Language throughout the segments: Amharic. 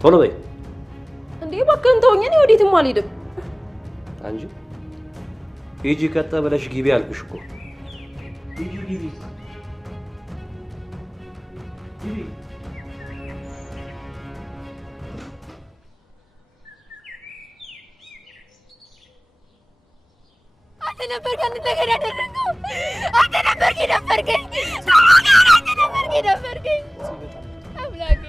ቶሎ በይ እንዴ እባክህን ተወኝ እኔ ወዴትም አልሄድም አንቺ ሂጂ ቀጥ ብለሽ ግቢ አልኩሽ እኮ ሂጂ ግቢ አንተ ነበር ከአንተ ነገር ያደረገው አንተ ነበር ከነበርከኝ አምላኬ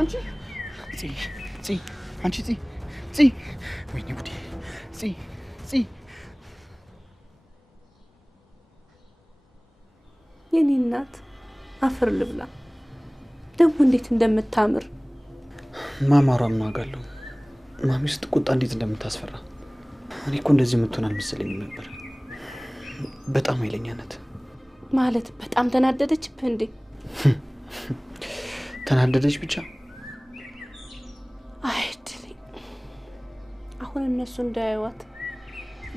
አንቺ ወይኔ ጉዴ የኔ እናት አፈር ልብላ ደግሞ እንዴት እንደምታምር ማማሯ ምን አውቃለሁ ማሚ ስትቆጣ እንዴት እንደምታስፈራ እኔ እኮ እንደዚህ የምትሆን አልመሰለኝም ነበር በጣም ኃይለኛ ናት ማለት በጣም ተናደደችብህ እንዴ ተናደደች ብቻ አይድል አሁን እነሱ እንዳያዩዋት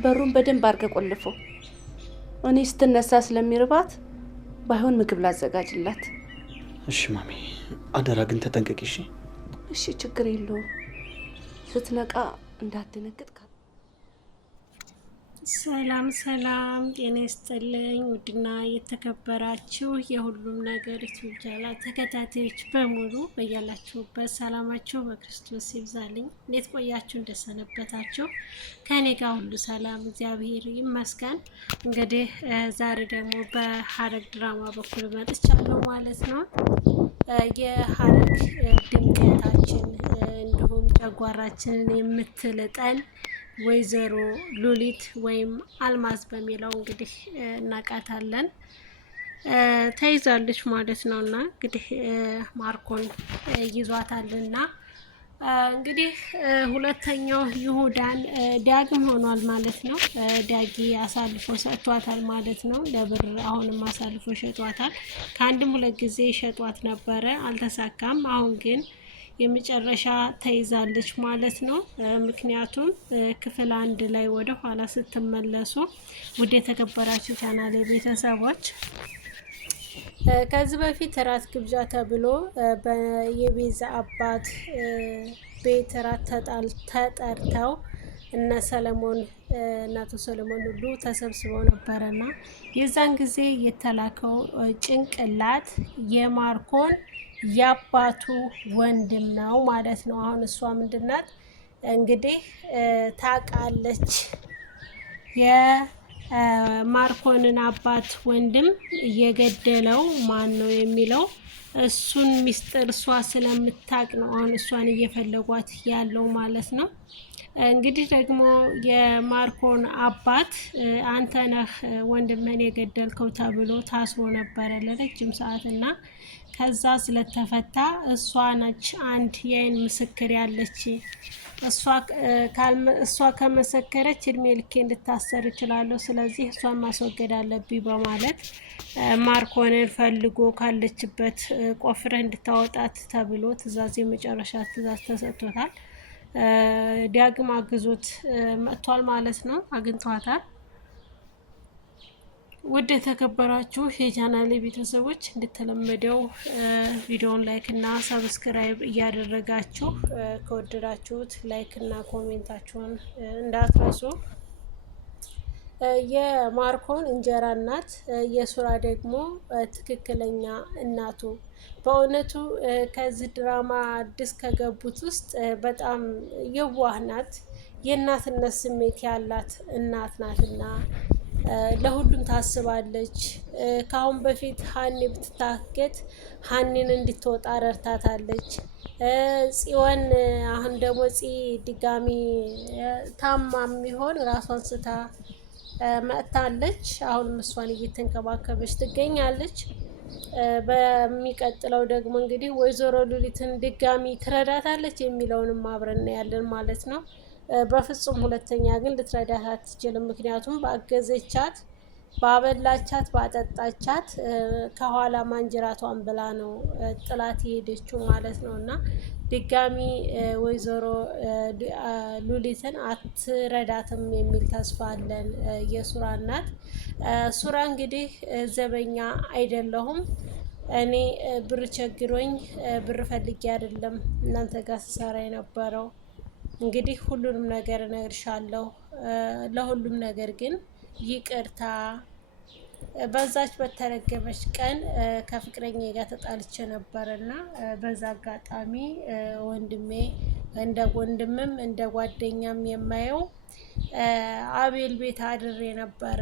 በሩን በደንብ አድርገህ ቆልፈው እኔ ስትነሳ ስለሚርባት ባይሆን ምግብ ላዘጋጅላት እሺ ማሚ አደራ ግን ተጠንቀቂ እሺ ችግር የለውም ስትነቃ እንዳትደነግጥ ሰላም ጤና ይስጥልኝ ውድና የተከበራችሁ የሁሉም ነገር ዩቲዩብ ተከታታዮች በሙሉ በያላችሁበት ሰላማችሁ በክርስቶስ ይብዛልኝ እንዴት ቆያችሁ እንደሰነበታችሁ ከኔ ጋር ሁሉ ሰላም እግዚአብሔር ይመስገን እንግዲህ ዛሬ ደግሞ በሐረግ ድራማ በኩል መጥቻለሁ ማለት ነው የሐረግ ድምቀታችን እንዲሁም ጨጓራችንን የምትልጠን ወይዘሮ ሉሊት ወይም አልማዝ በሚለው እንግዲህ እናቃታለን ተይዛለች ማለት ነውና እንግዲህ ማርኮን ይዟታልና እንግዲህ ሁለተኛው ይሁዳን ዳግም ሆኗል ማለት ነው ዳጊ አሳልፎ ሰጥቷታል ማለት ነው ለብር አሁንም አሳልፎ ሸጧታል ከአንድም ሁለት ጊዜ ሸጧት ነበረ አልተሳካም አሁን ግን የመጨረሻ ተይዛለች ማለት ነው ምክንያቱም ክፍል 1 ላይ ወደ ኋላ ስትመለሱ ውድ የተከበራችሁ ቻናሌ ቤተሰቦች ከዚህ በፊት ራት ግብዣ ተብሎ በየቤዛ አባት ቤት ራት ተጠርተው እነ ሰለሞን እናቶ ሰለሞን ሁሉ ተሰብስበው ነበርና የዛን ጊዜ የተላከው ጭንቅላት የማርኮን ያባቱ ወንድም ነው ማለት ነው አሁን እሷ ምንድናት እንግዲህ ታቃለች የማርኮንን አባት ወንድም የገደለው ማን ነው የሚለው እሱን ሚስጥር እሷ ስለምታቅ ነው አሁን እሷን እየፈለጓት ያለው ማለት ነው እንግዲህ ደግሞ የማርኮን አባት አንተ ነህ ወንድምህን የገደልከው ተብሎ ታስሮ ነበር ለረጅም ሰዓትና ከዛ ስለተፈታ እሷ ነች አንድ የአይን ምስክር ያለች እሷ ከመሰከረች እድሜ ልኬ እንድታሰር ይችላል ስለዚህ እሷን ማስወገድ አለብኝ በማለት ማርኮንን ፈልጎ ካለችበት ቆፍረህ እንድታወጣት ተብሎ ትዕዛዝ የመጨረሻ ትዕዛዝ ተሰጥቶታል ዳግም አግዞት መጥቷል ማለት ነው አግኝቷታል ውድ የተከበራችሁ የቻናሌ ቤተሰቦች እንደተለመደው ቪዲዮውን ላይክ እና ሰብስክራይብ እያደረጋችሁ ከወደዳችሁት ላይክ እና ኮሜንታችሁን እንዳትረሱ የማርኮን እንጀራ እናት የሱራ ደግሞ ትክክለኛ እናቱ በእውነቱ ከዚህ ድራማ አዲስ ከገቡት ውስጥ በጣም የዋህ ናት የእናትነት ስሜት ያላት እናት ናትና ለሁሉም ታስባለች ካሁን በፊት ሀኒ ብትታገት ሀኒን እንድትወጣ ረድታታለች ጽዮን አሁን ደግሞ ድጋሚ ታማም ይሆን ራሷን ስታ መጥታለች አሁን እሷን እየተንከባከበች ትገኛለች በሚቀጥለው ደግሞ እንግዲህ ወይዘሮ ሉሊትን ድጋሚ ትረዳታለች የሚለውንም አብረን ያለን ማለት ነው በፍጹም ሁለተኛ ግን ልትረዳት አትችልም ምክንያቱም ባገዘቻት ባበላቻት ባጠጣቻት ከኋላ ማንጅራቷን ብላ ነው ጥላት የሄደችው ማለት ነው። እና ድጋሚ ወይዘሮ ሉሊትን አትረዳትም የሚል ተስፋ አለን። የሱራ እናት ሱራ እንግዲህ ዘበኛ አይደለሁም እኔ ብር ቸግሮኝ ብር ፈልጌ አይደለም እናንተ ጋር ስሰራ የነበረው እንግዲህ ሁሉንም ነገር እነግርሻለሁ። ለሁሉም ነገር ግን ይቅርታ። በዛች በተረገመች ቀን ከፍቅረኛ ጋር ተጣልቼ ነበርና በዛ አጋጣሚ ወንድሜ እንደ ወንድምም እንደ ጓደኛም የማየው አቤል ቤት አድሬ ነበረ።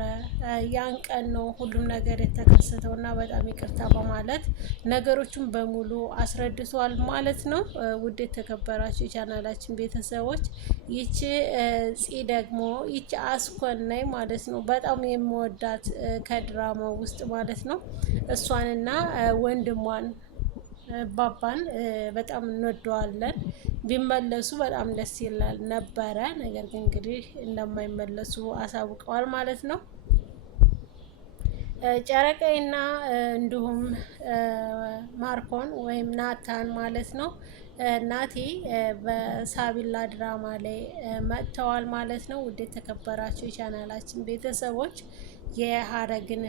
ያን ቀን ነው ሁሉም ነገር የተከሰተው እና በጣም ይቅርታ በማለት ነገሮችን በሙሉ አስረድቷል ማለት ነው። ውድ የተከበራችሁ የቻናላችን ቤተሰቦች ይቺ ፂ ደግሞ ይቺ አስኮናይ ማለት ነው በጣም የምወዳት ከድራማው ውስጥ ማለት ነው። እሷንና ወንድሟን ባባን በጣም እንወደዋለን። ቢመለሱ በጣም ደስ ይላል ነበረ። ነገር ግን እንግዲህ እንደማይመለሱ አሳውቀዋል ማለት ነው። ጨረቃይና እንዲሁም ማርኮን ወይም ናታን ማለት ነው ናቲ በሳቢላ ድራማ ላይ መጥተዋል ማለት ነው። ውድ የተከበራችሁ የቻናላችን ቤተሰቦች የሀረግን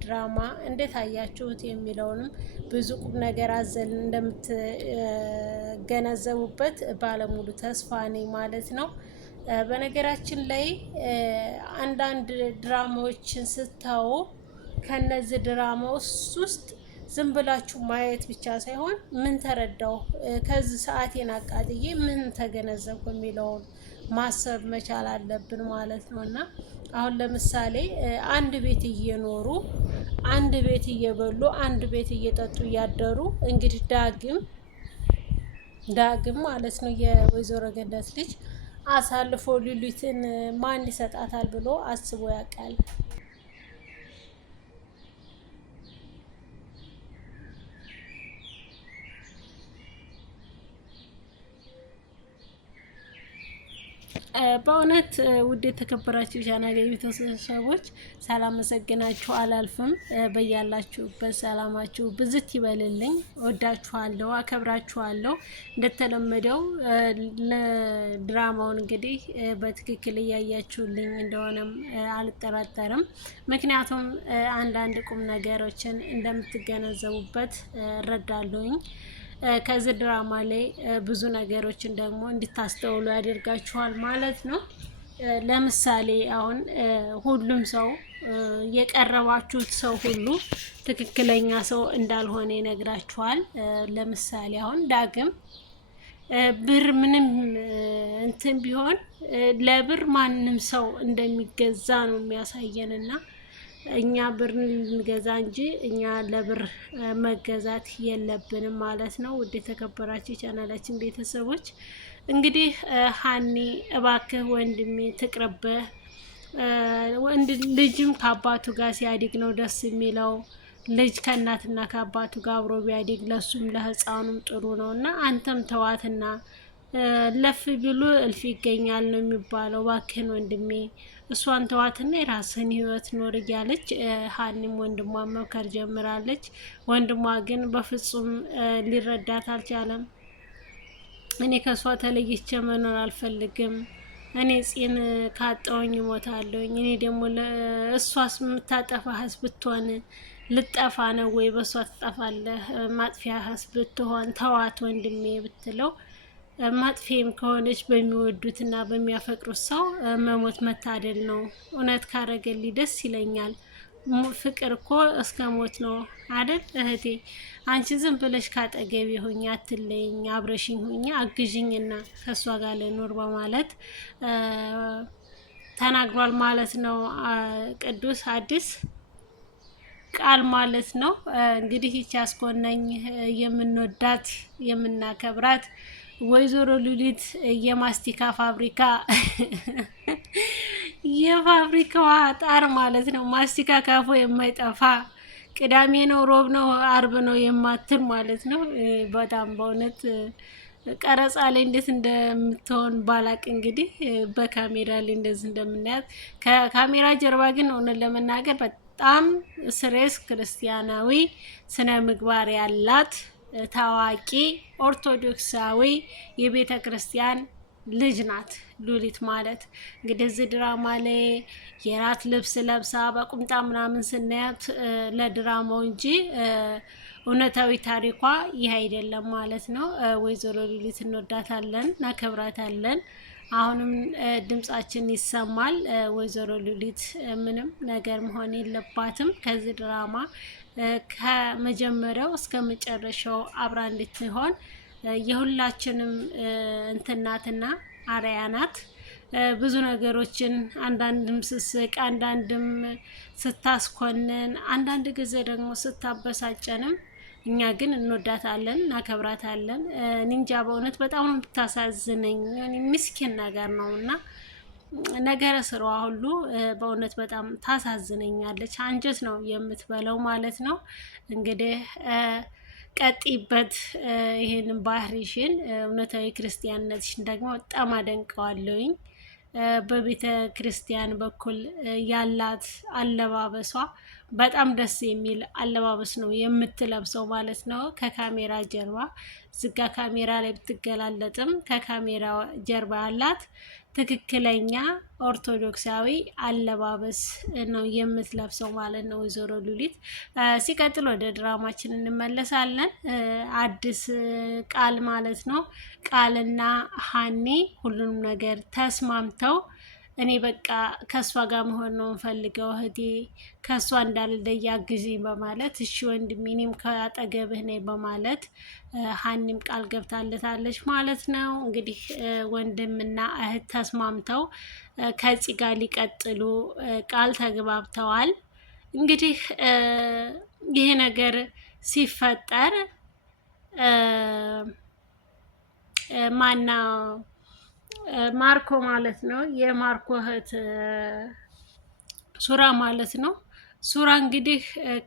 ድራማ እንዴት አያችሁት የሚለውንም ብዙ ቁም ነገር አዘል እንደምትገነዘቡበት ባለሙሉ ተስፋ ነኝ ማለት ነው። በነገራችን ላይ አንዳንድ ድራማዎችን ስታዩ ከነዚህ ድራማዎች ውስጥ ዝም ብላችሁ ማየት ብቻ ሳይሆን ምን ተረዳው ከዚህ ሰዓቴን አቃጥዬ ምን ተገነዘብኩ የሚለውን ማሰብ መቻል አለብን ማለት ነው። እና አሁን ለምሳሌ አንድ ቤት እየኖሩ አንድ ቤት እየበሉ አንድ ቤት እየጠጡ እያደሩ እንግዲህ ዳግም ማለት ነው የወይዘሮ ገነት ልጅ አሳልፎ ሉሊትን ማን ይሰጣታል ብሎ አስቦ ያውቃል? በእውነት ውድ የተከበራችሁ ቻናል ቤተሰቦች ሳላመሰግናችሁ አላልፍም። በያላችሁበት ሰላማችሁ ብዝት ይበልልኝ። ወዳችኋለሁ፣ አከብራችኋለሁ። እንደተለመደው ድራማውን እንግዲህ በትክክል እያያችሁልኝ እንደሆነም አልጠራጠርም። ምክንያቱም አንዳንድ ቁም ነገሮችን እንደምትገነዘቡበት እረዳለሁኝ። ከዚህ ድራማ ላይ ብዙ ነገሮችን ደግሞ እንድታስተውሉ ያደርጋችኋል ማለት ነው። ለምሳሌ አሁን ሁሉም ሰው የቀረባችሁት ሰው ሁሉ ትክክለኛ ሰው እንዳልሆነ ይነግራችኋል። ለምሳሌ አሁን ዳግም ብር ምንም እንትን ቢሆን ለብር ማንም ሰው እንደሚገዛ ነው የሚያሳየንና እኛ ብር ልንገዛ እንጂ እኛ ለብር መገዛት የለብንም ማለት ነው። ውድ የተከበራችሁ የቻናላችን ቤተሰቦች እንግዲህ ሀኒ እባክህ ወንድሜ ትቅርብህ፣ ልጅም ከአባቱ ጋር ሲያድግ ነው ደስ የሚለው። ልጅ ከእናትና ከአባቱ ጋር አብሮ ቢያድግ ለሱም ለህፃኑም ጥሩ ነው እና አንተም ተዋትና ለፍ ቢሉ እልፍ ይገኛል ነው የሚባለው። እባክህን ወንድሜ እሷን ተዋትና የራስህን ህይወት ኖር እያለች ሀኒም ወንድሟ መምከር ጀምራለች። ወንድሟ ግን በፍጹም ሊረዳት አልቻለም። እኔ ከእሷ ተለይቼ መኖር አልፈልግም፣ እኔ ፂን ካጣውኝ እሞታለሁኝ። እኔ ደግሞ እሷስ የምታጠፋህስ ብትሆን ልጠፋ ነው ወይ? በእሷ ትጠፋለህ? ማጥፊያህስ ብትሆን ተዋት ወንድሜ ብትለው ማጥፌም ከሆነች በሚወዱት እና በሚያፈቅሩት ሰው መሞት መታደል ነው። እውነት ካረገልኝ ደስ ይለኛል። ፍቅር እኮ እስከ ሞት ነው አይደል እህቴ? አንቺ ዝም ብለሽ ካጠገቤ ሆኜ አትለይኝ፣ አብረሽኝ ሆኜ አግዥኝና ከእሷ ጋር ልኖር በማለት ተናግሯል ማለት ነው። ቅዱስ አዲስ ቃል ማለት ነው። እንግዲህ ይቺ አስኮናኝ የምንወዳት የምናከብራት ወይዘሮ ሉሊት የማስቲካ ፋብሪካ የፋብሪካዋ ጣር ማለት ነው። ማስቲካ ካፎ የማይጠፋ ቅዳሜ ነው ሮብ ነው አርብ ነው የማትል ማለት ነው። በጣም በእውነት ቀረጻ ላይ እንዴት እንደምትሆን ባላቅ እንግዲህ በካሜራ ላይ እንደዚህ እንደምናያት ከካሜራ ጀርባ ግን እውነት ለመናገር በጣም ስሬስ ክርስቲያናዊ ስነ ምግባር ያላት ታዋቂ ኦርቶዶክሳዊ የቤተ ክርስቲያን ልጅ ናት ሉሊት ማለት። እንግዲህ እዚህ ድራማ ላይ የራት ልብስ ለብሳ በቁምጣ ምናምን ስናያት ለድራማው እንጂ እውነታዊ ታሪኳ ይህ አይደለም ማለት ነው። ወይዘሮ ሉሊት እንወዳታለን፣ እናከብራታለን። አሁንም ድምጻችን ይሰማል። ወይዘሮ ሉሊት ምንም ነገር መሆን የለባትም ከዚህ ድራማ ከመጀመሪያው እስከ መጨረሻው አብራ እንድትሆን የሁላችንም እንትናትና አርአያ ናት። ብዙ ነገሮችን አንዳንድም ስስቅ፣ አንዳንድም ስታስኮንን፣ አንዳንድ ጊዜ ደግሞ ስታበሳጨንም እኛ ግን እንወዳታለን፣ እናከብራታለን። ኒንጃ በእውነት በጣም ነው የምታሳዝነኝ። ምስኪን ነገር ነው እና ነገረ ስራዋ ሁሉ በእውነት በጣም ታሳዝነኛለች። አንጀት ነው የምትበለው ማለት ነው። እንግዲህ ቀጥይበት ይሄንን ባህሪሽን፣ እውነታዊ ክርስቲያንነትሽን ደግሞ በጣም አደንቀዋለሁኝ። በቤተ ክርስቲያን በኩል ያላት አለባበሷ በጣም ደስ የሚል አለባበስ ነው የምትለብሰው ማለት ነው። ከካሜራ ጀርባ ዝጋ ካሜራ ላይ ብትገላለጥም ከካሜራ ጀርባ ያላት ትክክለኛ ኦርቶዶክሳዊ አለባበስ ነው የምትለብሰው ማለት ነው ወይዘሮ ሉሊት። ሲቀጥል ወደ ድራማችን እንመለሳለን። አዲስ ቃል ማለት ነው። ቃልና ሀኒ ሁሉንም ነገር ተስማምተው እኔ በቃ ከእሷ ጋር መሆን ነው እንፈልገው እህቴ ከእሷ እንዳልለይ አግዢኝ በማለት እሺ ወንድሜ እኔም ከአጠገብህ ነኝ በማለት ሀኒም ቃል ገብታለታለች ማለት ነው። እንግዲህ ወንድምና እህት ተስማምተው ከዚህ ጋር ሊቀጥሉ ቃል ተግባብተዋል። እንግዲህ ይሄ ነገር ሲፈጠር ማነው ማርኮ ማለት ነው የማርኮ እህት ሱራ ማለት ነው። ሱራ እንግዲህ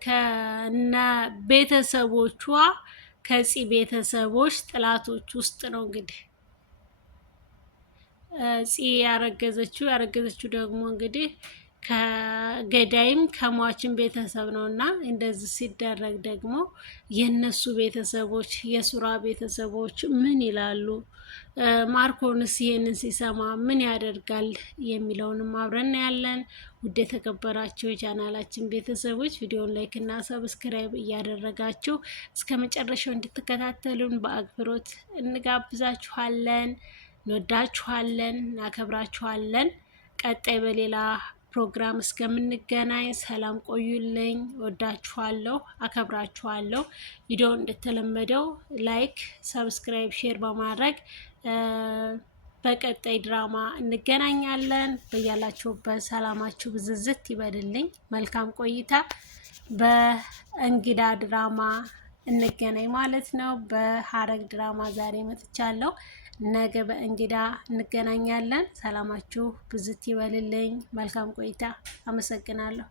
ከነ ቤተሰቦቿ ከዚህ ቤተሰቦች ጥላቶች ውስጥ ነው እንግዲህ ያረገዘችው ደግሞ እንግዲህ ከገዳይም ከሟችን ቤተሰብ ነው እና እንደዚህ ሲደረግ ደግሞ የነሱ ቤተሰቦች የሱራ ቤተሰቦች ምን ይላሉ? ማርኮንስ ይሄንን ሲሰማ ምን ያደርጋል የሚለውንም አብረን ያለን። ውድ የተከበራችሁ የቻናላችን ቤተሰቦች ቪዲዮን ላይክ እና ሰብስክራይብ እያደረጋችሁ እስከ መጨረሻው እንድትከታተሉን በአክብሮት እንጋብዛችኋለን። እንወዳችኋለን፣ እናከብራችኋለን። ቀጣይ በሌላ ፕሮግራም እስከምንገናኝ ሰላም ቆዩልኝ። ወዳችኋለሁ፣ አከብራችኋለሁ። ቪዲዮ እንደተለመደው ላይክ፣ ሰብስክራይብ፣ ሼር በማድረግ በቀጣይ ድራማ እንገናኛለን። በያላችሁበት ሰላማችሁ ብዝዝት ይበልልኝ። መልካም ቆይታ። በእንግዳ ድራማ እንገናኝ ማለት ነው። በሀረግ ድራማ ዛሬ መጥቻለሁ። ነገ በእንግዳ እንገናኛለን። ሰላማችሁ ብዝት ይበልልኝ። መልካም ቆይታ። አመሰግናለሁ።